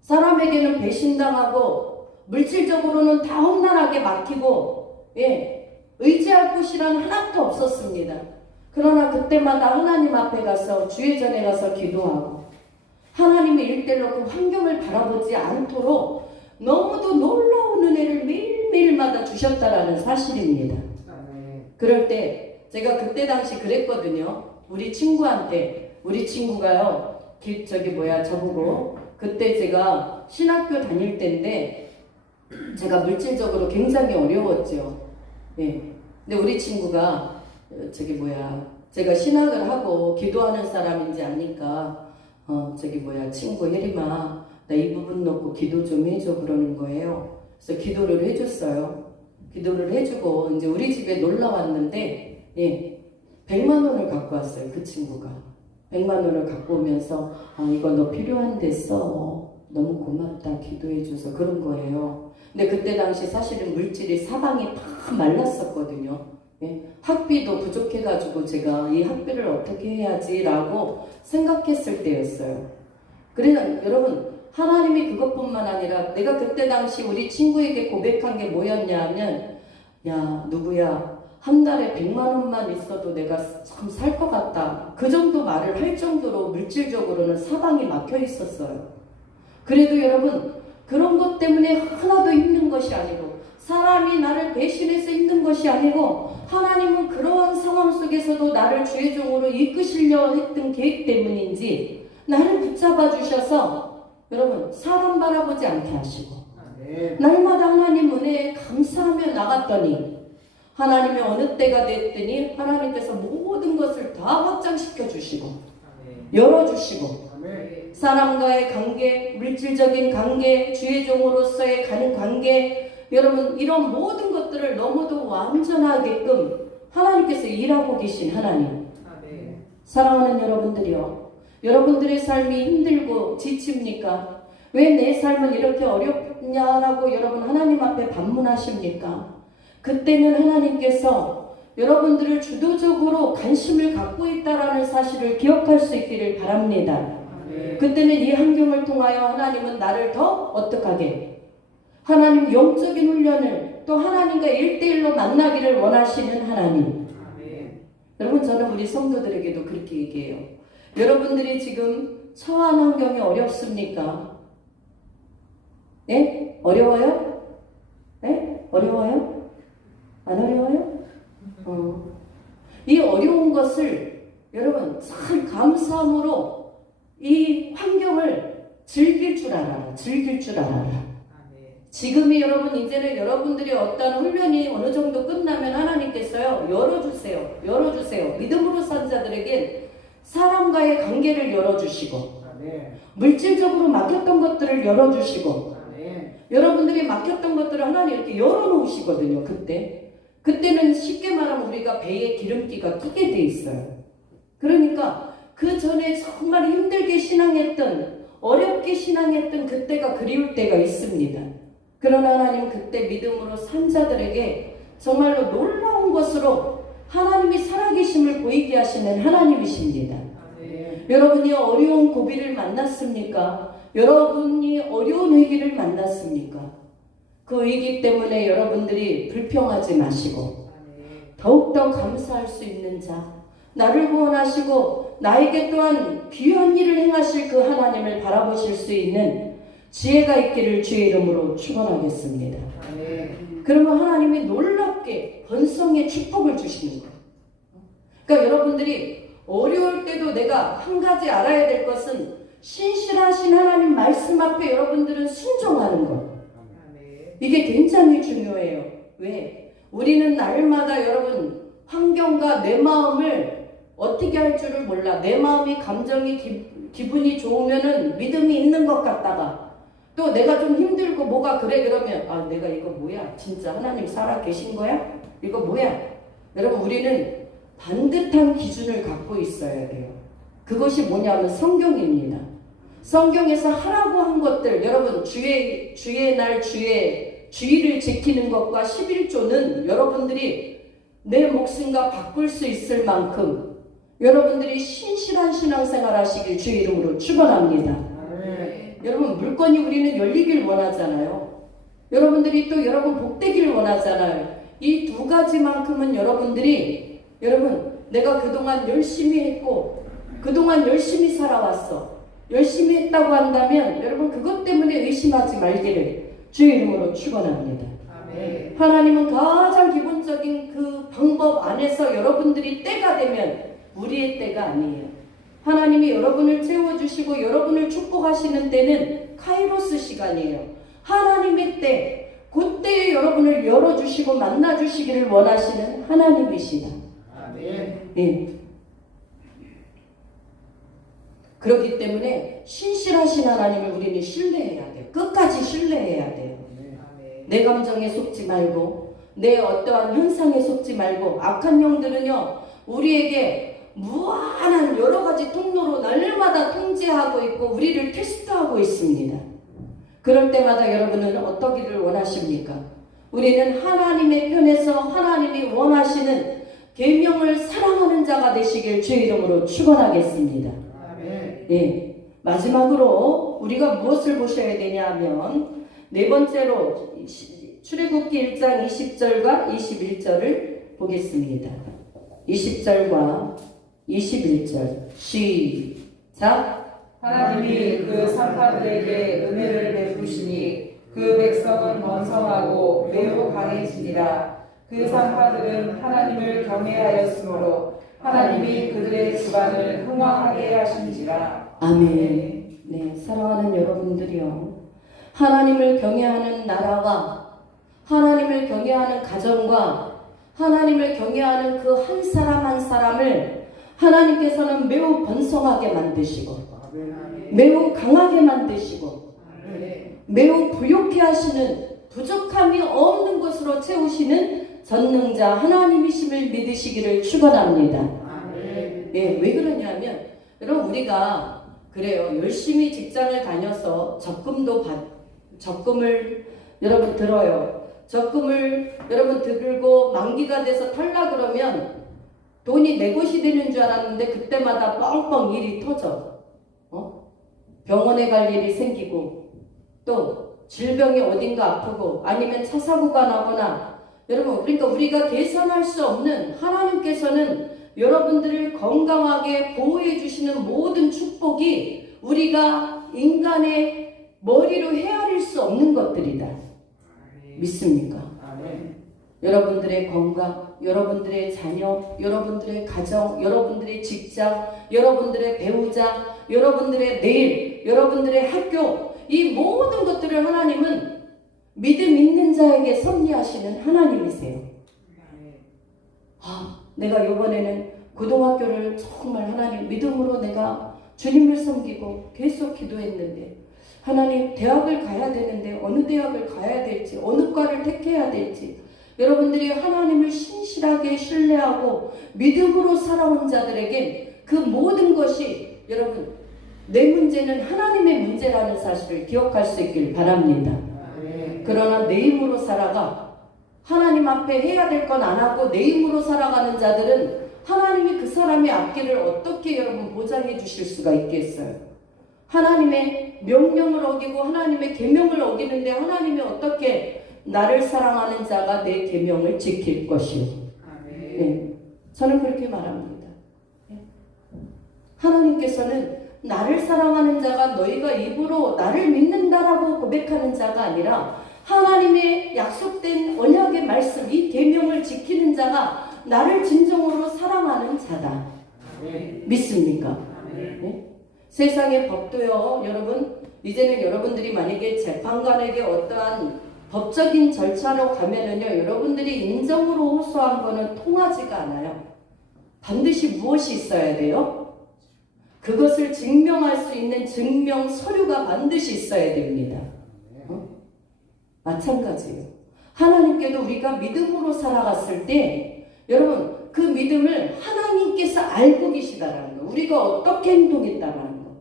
사람에게는 배신당하고 물질적으로는 다 험난하게 막히고 예. 의지할 곳이란 하나도 없었습니다. 그러나 그때마다 하나님 앞에 가서 주의 전에 가서 기도하고 하나님의 일대로 그 환경을 바라보지 않도록 너무도 놀라운 은혜를 매일매일마다 주셨다라는 사실입니다. 그럴 때 제가 그때 당시 그랬거든요. 우리 친구가요 저보고 그때 제가 신학교 다닐 때인데 제가 물질적으로 굉장히 어려웠죠. 예. 근데 우리 친구가 제가 신학을 하고 기도하는 사람인지 아니까 친구 혜림아 나 이 부분 놓고 기도 좀 해줘 그러는 거예요. 그래서 기도를 해줬어요. 기도를 해주고 이제 우리 집에 놀러 왔는데 예, 100만 원을 갖고 왔어요. 그 친구가 100만 원을 갖고 오면서 이거 너 필요한데 써. 너무 고맙다 기도해줘서 그런 거예요. 근데 그때 당시 사실은 물질이 사방이 다 말랐었거든요. 예, 학비도 부족해가지고 제가 이 학비를 어떻게 해야지라고 생각했을 때였어요. 그래서 여러분 하나님이 그것뿐만 아니라 내가 그때 당시 우리 친구에게 고백한 게 뭐였냐면 야 누구야 한 달에 100만 원만 있어도 내가 참 살 것 같다. 그 정도 말을 할 정도로 물질적으로는 사방이 막혀 있었어요. 그래도 여러분 그런 것 때문에 하나도 힘든 것이 아니고 사람이 나를 배신해서 힘든 것이 아니고 하나님은 그러한 상황 속에서도 나를 주의 종으로 이끄시려 했던 계획 때문인지 나를 붙잡아 주셔서 여러분 사람 바라보지 않게 하시고 날마다 하나님 은혜에 감사하며 나갔더니 하나님의 어느 때가 됐더니 하나님께서 모든 것을 다 확장시켜 주시고 열어주시고 사람과의 관계, 물질적인 관계, 주의 종으로서의 가는 관계 여러분 이런 모든 것들을 너무도 완전하게끔 하나님께서 일하고 계신 하나님. 사랑하는 여러분들이요, 여러분들의 삶이 힘들고 지칩니까? 왜 내 삶은 이렇게 어렵냐라고 여러분 하나님 앞에 반문하십니까? 그때는 하나님께서 여러분들을 주도적으로 관심을 갖고 있다라는 사실을 기억할 수 있기를 바랍니다. 그때는 이 환경을 통하여 하나님은 나를 더 어떡하게 하나님 영적인 훈련을 또 하나님과 1대1로 만나기를 원하시는 하나님. 여러분 저는 우리 성도들에게도 그렇게 얘기해요. 여러분들이 지금 처한 환경이 어렵습니까? 네? 어려워요? 네? 어려워요? 안 어려워요? 이 어려운 것을 여러분 잘 감사함으로 이 환경을 즐길 줄 알아라. 즐길 줄 알아라. 지금이 여러분 이제는 여러분들이 어떤 훈련이 어느 정도 끝나면 하나님께서요 열어주세요. 열어주세요. 믿음으로 산 자들에게 사람과의 관계를 열어주시고 물질적으로 막혔던 것들을 열어주시고 여러분들이 막혔던 것들을 하나님 이렇게 열어놓으시거든요. 그때는 쉽게 말하면 우리가 배에 기름기가 끼게 돼 있어요. 그러니까 그 전에 정말 힘들게 신앙했던 어렵게 신앙했던 그때가 그리울 때가 있습니다. 그러나 하나님 그때 믿음으로 산 자들에게 정말로 놀라운 것으로 하나님이 살아계심을 보이게 하시는 하나님이십니다. 여러분이 어려운 고비를 만났습니까? 여러분이 어려운 위기를 만났습니까? 그 위기 때문에 여러분들이 불평하지 마시고 더욱더 감사할 수 있는 자, 나를 구원하시고 나에게 또한 귀한 일을 행하실 그 하나님을 바라보실 수 있는 지혜가 있기를 주의 이름으로 축원하겠습니다. 그러면 하나님이 놀랍게 번성의 축복을 주시는 거예요. 그러니까 여러분들이 어려울 때도 내가 한 가지 알아야 될 것은 신실하신 하나님 말씀 앞에 여러분들은 순종하는 것. 이게 굉장히 중요해요. 왜? 우리는 날마다 여러분 환경과 내 마음을 어떻게 할 줄을 몰라. 내 마음이 감정이 기분이 좋으면은 믿음이 있는 것 같다가 또 내가 좀 힘들고 뭐가 그래 그러면 내가 이거 뭐야? 진짜 하나님 살아 계신 거야? 이거 뭐야? 여러분 우리는 반듯한 기준을 갖고 있어야 돼요. 그것이 뭐냐면 성경입니다. 성경에서 하라고 한 것들 여러분 주의 날 주의를 지키는 것과 11조는 여러분들이 내 목숨과 바꿀 수 있을 만큼 여러분들이 신실한 신앙생활 하시길 주의 이름으로 축원합니다. 여러분 물건이 우리는 열리길 원하잖아요. 여러분들이 또 여러분 복되길 원하잖아요. 이 두 가지만큼은 여러분들이 여러분 내가 그동안 열심히 했고 그동안 열심히 살아왔어. 열심히 했다고 한다면 여러분 그것 때문에 의심하지 말기를 주의 이름으로 축원합니다. 하나님은 가장 기본적인 그 방법 안에서 여러분들이 때가 되면 우리의 때가 아니에요. 하나님이 여러분을 채워주시고 여러분을 축복하시는 때는 카이로스 시간이에요. 하나님의 때, 그때에 여러분을 열어주시고 만나주시기를 원하시는 하나님이시다. 예. 그렇기 때문에 신실하신 하나님을 우리는 신뢰해야 돼요. 끝까지 신뢰해야 돼요. 내 감정에 속지 말고 내 어떠한 현상에 속지 말고 악한 영들은요 우리에게 무한한 여러 가지 통로로 날마다 통제하고 있고 우리를 테스트하고 있습니다. 그럴 때마다 여러분은 어떠기를 원하십니까? 우리는 하나님의 편에서 하나님이 원하시는 계명을 사랑하는 자가 되시길 주의 이름으로 축원하겠습니다. 예, 마지막으로 우리가 무엇을 보셔야 되냐 하면 네 번째로 출애굽기 1장 20절과 21절을 보겠습니다. 20절과 21절 시작. 하나님이 그 산파들에게 은혜를 베푸시니 그 백성은 번성하고 매우 강해지니라. 그 산파들은 하나님을 경외하였으므로 하나님이 그들의 집안을 흥왕하게 하신지라. 아멘. 네, 사랑하는 여러분들이요, 하나님을 경외하는 나라와 하나님을 경외하는 가정과 하나님을 경외하는 그 한 사람 한 사람을 하나님께서는 매우 번성하게 만드시고 매우 강하게 만드시고 매우 부욕해 하시는 부족함이 없는 것으로 채우시는 전능자 하나님이심을 믿으시기를 축원합니다. 예, 왜 그러냐면 여러분 우리가 그래요. 열심히 직장을 다녀서 적금을 여러분 들어요. 적금을 여러분 들고 만기가 돼서 탈락 그러면 돈이 내 것이 되는 줄 알았는데 그때마다 뻥뻥 일이 터져. 병원에 갈 일이 생기고 또 질병이 어딘가 아프고 아니면 차 사고가 나거나 여러분 그러니까 우리가 계산할 수 없는 하나님께서는 여러분들을 건강하게 보호해 주시는 모든 축복이 우리가 인간의 머리로 헤아릴 수 없는 것들이다. 믿습니까? 여러분들의 건강, 여러분들의 자녀, 여러분들의 가정, 여러분들의 직장, 여러분들의 배우자, 여러분들의 내일, 여러분들의 학교, 이 모든 것들을 하나님은 믿음 있는 자에게 섭리하시는 하나님이세요. 내가 이번에는 고등학교를 정말 하나님 믿음으로 내가 주님을 섬기고 계속 기도했는데, 하나님 대학을 가야 되는데 어느 대학을 가야 될지, 어느 과를 택해야 될지, 여러분들이 하나님을 신실하게 신뢰하고 믿음으로 살아온 자들에겐 그 모든 것이, 여러분, 내 문제는 하나님의 문제라는 사실을 기억할 수 있길 바랍니다. 그러나 내 힘으로 살아가 하나님 앞에 해야 될 건 안 하고 내 힘으로 살아가는 자들은 하나님이 그 사람의 앞길을 어떻게 여러분 보장해 주실 수가 있겠어요? 하나님의 명령을 어기고 하나님의 계명을 어기는데 하나님이 어떻게 나를 사랑하는 자가 내 계명을 지킬 것이요? 네, 저는 그렇게 말합니다. 하나님께서는 나를 사랑하는 자가 너희가 입으로 나를 믿는다라고 고백하는 자가 아니라 하나님의 약속된 언약의 말씀, 이 계명을 지키는 자가 나를 진정으로 사랑하는 자다. 믿습니까? 네? 세상의 법도요, 여러분, 이제는 여러분들이 만약에 재판관에게 어떠한 법적인 절차로 가면은요, 여러분들이 인정으로 호소한 거는 통하지가 않아요. 반드시 무엇이 있어야 돼요? 그것을 증명할 수 있는 증명 서류가 반드시 있어야 됩니다. 마찬가지예요. 하나님께도 우리가 믿음으로 살아갔을 때, 여러분, 그 믿음을 하나님께서 알고 계시다라는 거, 우리가 어떻게 행동했다라는 거.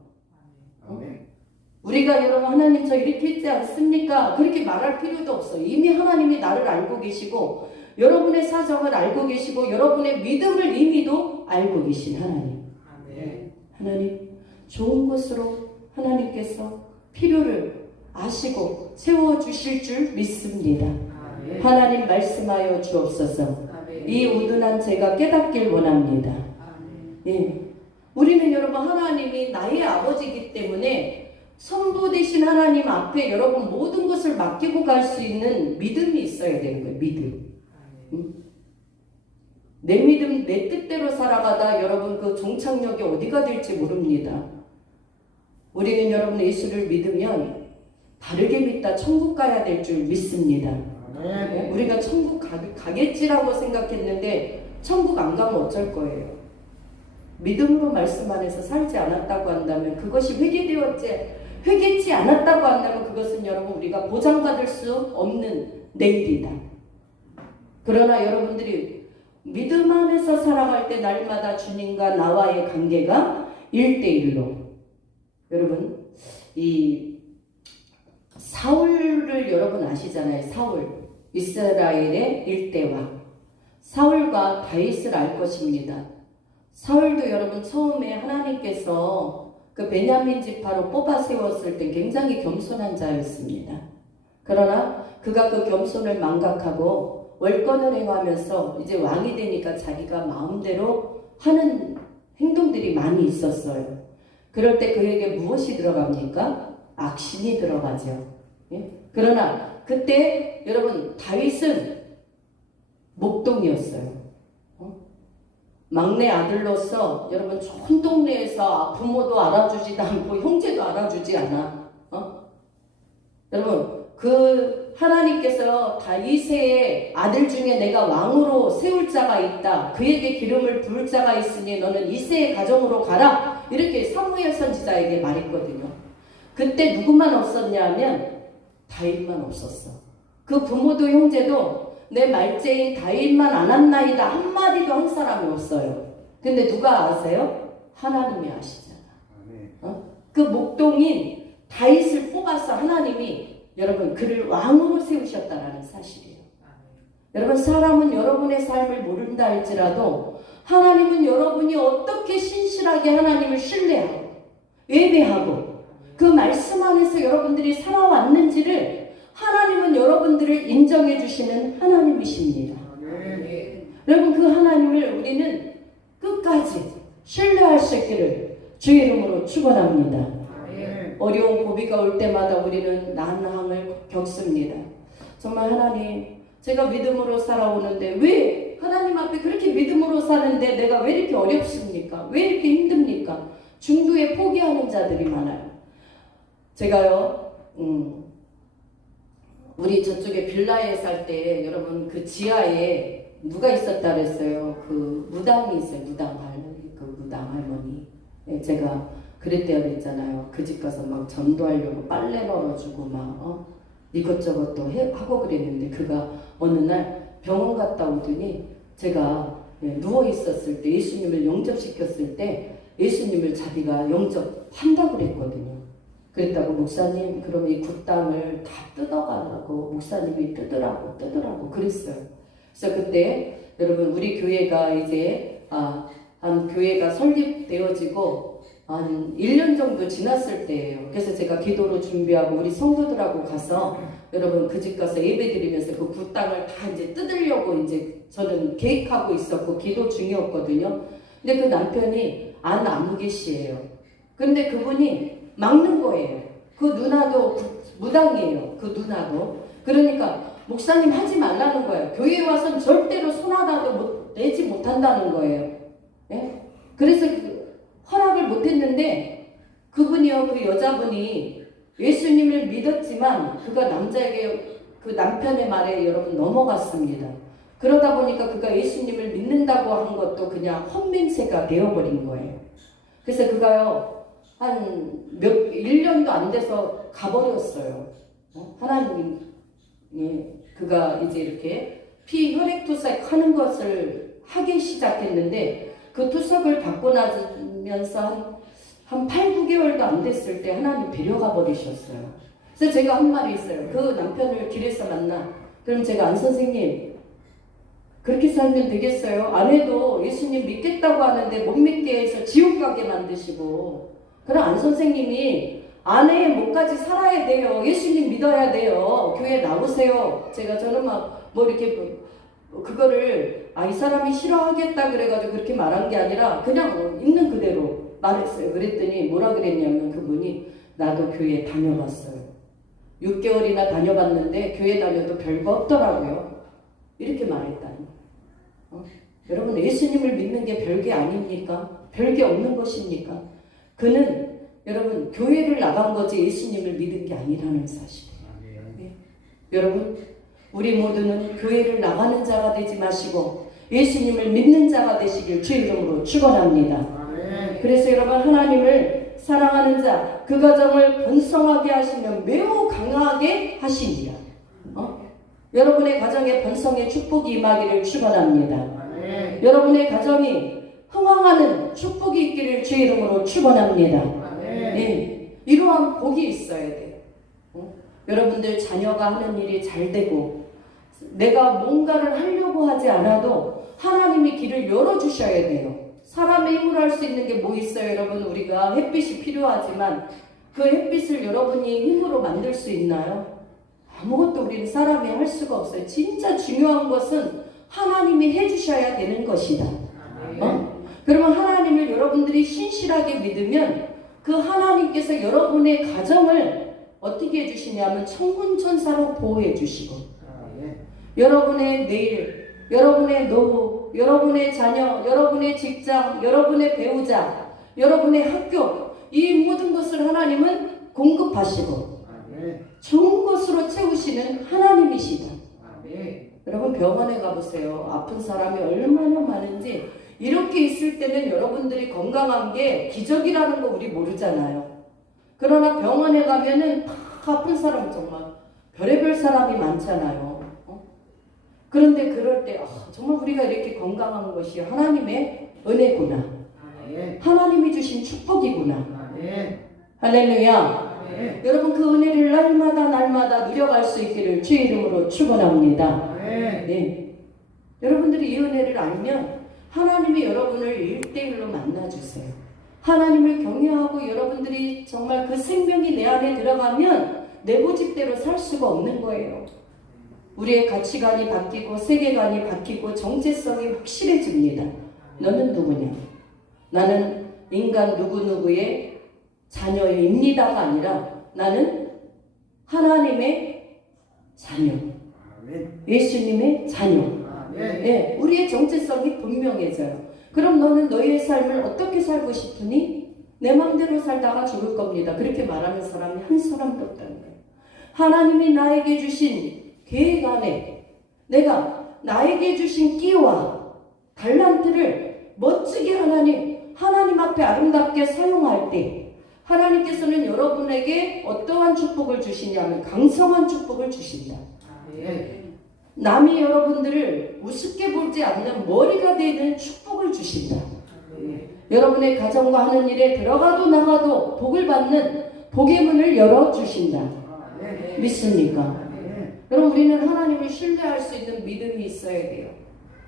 우리가 여러분, 하나님 저 이렇게 했지 않습니까? 그렇게 말할 필요도 없어요. 이미 하나님이 나를 알고 계시고, 여러분의 사정을 알고 계시고, 여러분의 믿음을 이미도 알고 계신 하나님. 하나님, 좋은 것으로 하나님께서 필요를 아시고 세워주실 줄 믿습니다. 하나님 말씀하여 주옵소서. 이 우둔한 제가 깨닫길 원합니다. 예. 우리는 여러분 하나님이 나의 아버지이기 때문에 선부 되신 하나님 앞에 여러분 모든 것을 맡기고 갈 수 있는 믿음이 있어야 되는 거예요. 믿음. 내 믿음, 내 뜻대로 살아가다 여러분 그 종착역이 어디가 될지 모릅니다. 우리는 여러분 예수를 믿으면 바르게 믿다 천국 가야 될 줄 믿습니다. 우리가 천국 가겠지라고 생각했는데 천국 안 가면 어쩔 거예요? 믿음으로 말씀 안에서 살지 않았다고 한다면, 그것이 회개치 않았다고 한다면 그것은 여러분 우리가 보장받을 수 없는 내일이다. 그러나 여러분들이 믿음 안에서 살아갈 때 날마다 주님과 나와의 관계가 1대1로, 여러분 이 사울을 여러분 아시잖아요. 사울, 이스라엘의 일대왕 사울과 다윗을 알 것입니다. 사울도 여러분 처음에 하나님께서 그 베냐민 지파로 뽑아 세웠을 때 굉장히 겸손한 자였습니다. 그러나 그가 그 겸손을 망각하고 월권을 행하면서 이제 왕이 되니까 자기가 마음대로 하는 행동들이 많이 있었어요. 그럴 때 그에게 무엇이 들어갑니까? 악신이 들어가죠. 예? 그러나 그때 여러분 다윗은 목동이었어요. 막내 아들로서 여러분 좋은 동네에서 부모도 알아주지도 않고 형제도 알아주지 않아. 여러분 그 하나님께서 다윗의 아들 중에 내가 왕으로 세울 자가 있다. 그에게 기름을 부을 자가 있으니 너는 이새의 가정으로 가라. 이렇게 사무엘 선지자에게 말했거든요. 그때 누구만 없었냐 하면 다윗만 없었어. 그 부모도 형제도 내 말째인 다윗만 안 한나이다 한마디도 한 사람이 없어요. 근데 누가 아세요? 하나님이 아시잖아. 그 목동인 다윗을 뽑아서 하나님이 여러분 그를 왕으로 세우셨다라는 사실이에요. 여러분 사람은 여러분의 삶을 모른다 할지라도 하나님은 여러분이 어떻게 신실하게 하나님을 신뢰하고 예배하고 그 말씀 안에서 여러분들이 살아왔는지를 하나님은 여러분들을 인정해 주시는 하나님이십니다. 여러분 그 하나님을 우리는 끝까지 신뢰할 수 있기를 주의 이름으로 축원합니다. 어려운 고비가 올 때마다 우리는 난항을 겪습니다. 정말 하나님 제가 믿음으로 살아오는데 왜 하나님 앞에 그렇게 믿음으로 사는데 내가 왜 이렇게 어렵습니까? 왜 이렇게 힘듭니까? 중도에 포기하는 자들이 많아요. 제가요, 우리 저쪽에 빌라에 살 때 여러분 그 지하에 누가 있었다 그랬어요. 그 무당이 있어요. 무당 할머니. 네, 제가 그랬대요 그랬잖아요. 그 집 가서 막 전도하려고 빨래 널어주고 막 이것저것 또 하고 그랬는데 그가 어느 날 병원 갔다 오더니 제가 누워 있었을 때 예수님을 영접시켰을 때 예수님을 자기가 영접한다고 그랬거든요. 그랬다고 목사님 그럼 이 굿땅을 다 뜯어가라고 목사님이 뜯으라고 그랬어요. 그래서 그때 여러분 우리 교회가 이제 한 교회가 설립되어지고 한 1년 정도 지났을 때예요. 그래서 제가 기도로 준비하고 우리 성도들하고 가서 여러분 그 집 가서 예배 드리면서 그 굿땅을 다 이제 뜯으려고 이제 저는 계획하고 있었고 기도 중이었거든요. 근데 그 남편이 안아무개씨예요. 근데 그분이 막는 거예요. 그 누나도 무당이에요. 그 누나도. 그러니까 목사님 하지 말라는 거예요. 교회에 와서는 절대로 손 하나도 내지 못한다는 거예요. 예? 그래서 허락을 못했는데 그분이요, 그 여자분이 예수님을 믿었지만 그가 남자에게 그 남편의 말에 여러분 넘어갔습니다. 그러다 보니까 그가 예수님을 믿는다고 한 것도 그냥 헛맹세가 되어버린 거예요. 그래서 그가요 한 1년도 안 돼서 가버렸어요. 하나님, 그가 이제 이렇게 혈액 투석하는 것을 하기 시작했는데 그 투석을 받고 나면서 한 8, 9개월도 안 됐을 때 하나님 데려가 버리셨어요. 그래서 제가 한 말이 있어요. 그 남편을 길에서 만나. 그럼 제가 안 선생님 그렇게 살면 되겠어요? 아내도 예수님 믿겠다고 하는데 못 믿게 해서 지옥 가게 만드시고. 그럼 안 선생님이 아내의 목까지 살아야 돼요. 예수님 믿어야 돼요. 교회 나오세요. 저는 막 뭐 이렇게 그거를 이 사람이 싫어하겠다 그래가지고 그렇게 말한 게 아니라 그냥 있는 그대로 말했어요. 그랬더니 뭐라 그랬냐면 그분이 나도 교회 다녀봤어요. 6개월이나 다녀봤는데 교회 다녀도 별거 없더라고요. 이렇게 말했다니. 여러분 예수님을 믿는 게 별게 아닙니까? 별게 없는 것입니까? 그는 여러분 교회를 나간 거지 예수님을 믿은 게 아니라는 사실이에요. 네. 여러분 우리 모두는 교회를 나가는 자가 되지 마시고 예수님을 믿는 자가 되시길 주의 이름으로 축원합니다. 그래서 여러분 하나님을 사랑하는 자, 그 가정을 번성하게 하시면 매우 강하게 하시니라. 여러분의 가정에 번성의 축복이 임하기를 축원합니다. 여러분의 가정이 흥왕하는 축복이 있기를 주의 이름으로 축원합니다. 네, 이러한 복이 있어야 돼요. 여러분들 자녀가 하는 일이 잘 되고 내가 뭔가를 하려고 하지 않아도 하나님이 길을 열어주셔야 돼요. 사람의 힘으로 할 수 있는 게 뭐 있어요? 여러분 우리가 햇빛이 필요하지만 그 햇빛을 여러분이 힘으로 만들 수 있나요? 아무것도 우리는 사람이 할 수가 없어요. 진짜 중요한 것은 하나님이 해주셔야 되는 것이다. 그러면 하나님을 여러분들이 신실하게 믿으면 그 하나님께서 여러분의 가정을 어떻게 해주시냐면 천군천사로 보호해 주시고 여러분의 내일, 여러분의 노후, 여러분의 자녀, 여러분의 직장, 여러분의 배우자, 여러분의 학교 이 모든 것을 하나님은 공급하시고 좋은 것으로 채우시는 하나님이시다. 여러분 병원에 가보세요. 아픈 사람이 얼마나 많은지. 이렇게 있을 때는 여러분들이 건강한 게 기적이라는 거 우리 모르잖아요. 그러나 병원에 가면은 다 아픈 사람 정말 별의별 사람이 많잖아요. 그런데 그럴 때 정말 우리가 이렇게 건강한 것이 하나님의 은혜구나. 하나님이 주신 축복이구나. 할렐루야. 여러분 그 은혜를 날마다 누려갈 수 있기를 주의 이름으로 축원합니다. 네. 여러분들이 이 은혜를 알면 하나님이 여러분을 1대1로 만나주세요. 하나님을 경외하고 여러분들이 정말 그 생명이 내 안에 들어가면 내 고집대로 살 수가 없는 거예요. 우리의 가치관이 바뀌고 세계관이 바뀌고 정체성이 확실해집니다. 너는 누구냐? 나는 인간 누구누구의 자녀입니다가 아니라 나는 하나님의 자녀. 예수님의 자녀. 예, 우리의 정체성이 분명해져요. 그럼 너는 너의 삶을 어떻게 살고 싶으니? 내 마음대로 살다가 죽을 겁니다. 그렇게 말하는 사람이 한 사람도 없다는 거예요. 하나님이 나에게 주신 계획 안에 내가 나에게 주신 끼와 달란트를 멋지게 하나님 앞에 아름답게 사용할 때 하나님께서는 여러분에게 어떠한 축복을 주시냐면 강성한 축복을 주신다. 남이 여러분들을 우습게 보지 않는 머리가 되는 축복을 주신다. 여러분의 가정과 하는 일에 들어가도 나가도 복을 받는 복의 문을 열어주신다. 믿습니까? 여러분, 우리는 하나님을 신뢰할 수 있는 믿음이 있어야 돼요.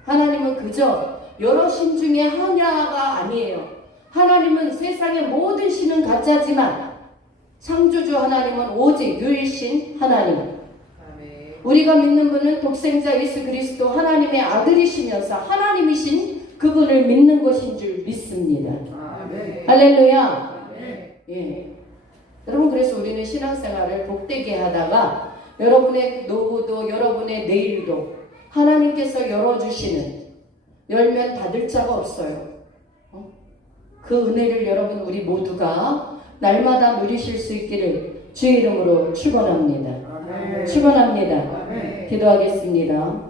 하나님은 그저 여러 신 중에 하나가 아니에요. 하나님은 세상의 모든 신은 가짜지만 창조주 하나님은 오직 유일신 하나님. 우리가 믿는 분은 독생자 예수 그리스도 하나님의 아들이시면서 하나님이신 그분을 믿는 것인 줄 믿습니다. 할렐루야. 예. 여러분, 그래서 우리는 신앙생활을 복되게 하다가 여러분의 노후도 여러분의 내일도 하나님께서 열어주시는, 열면 닫을 자가 없어요. 그 은혜를 여러분 우리 모두가 날마다 누리실 수 있기를 주의 이름으로 축원합니다. 축원합니다. 기도하겠습니다.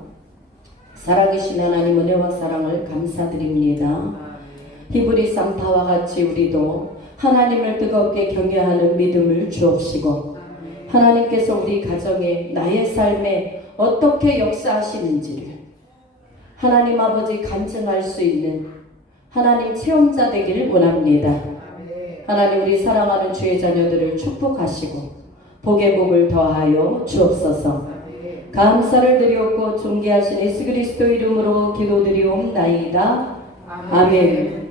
살아계신 하나님 은혜와 사랑을 감사드립니다. 히브리 3타와 같이 우리도 하나님을 뜨겁게 경외하는 믿음을 주옵시고 하나님께서 우리 가정에 나의 삶에 어떻게 역사하시는지를 하나님 아버지 간증할 수 있는 하나님 체험자 되기를 원합니다. 하나님, 우리 사랑하는 주의 자녀들을 축복하시고 복의 복을 더하여 주옵소서. 감사를 드리옵고 존귀하신 예수 그리스도 이름으로 기도드리옵나이다. 아멘.